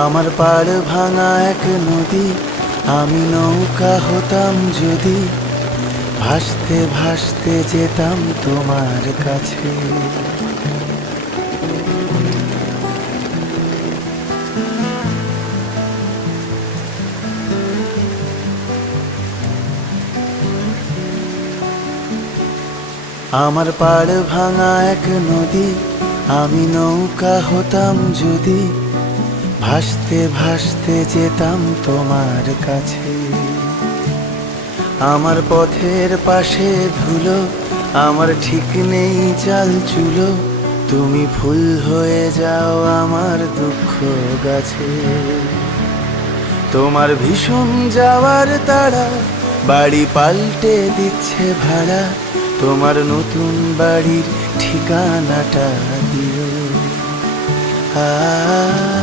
আমার পাড় ভাঙা এক নদী, আমি নৌকা হতাম যদি, ভাসতে ভাসতে যেতাম তোমার কাছে। আমার পাড় ভাঙা এক নদী, আমি নৌকা হতাম যদি, ভাসতে ভাসতে যেতাম তোমার কাছে। আমার পথের পাশে ধুলো, আমার ঠিক নেই চাল চুলো, তুমি ফুল হয়ে যাও আমার দুঃখ গাছে। তোমার ভীষণ যাওয়ার তাড়া, বাড়ি পাল্টে দিচ্ছে ভাড়া, তোমার নতুন বাড়ির ঠিকানাটা দিও।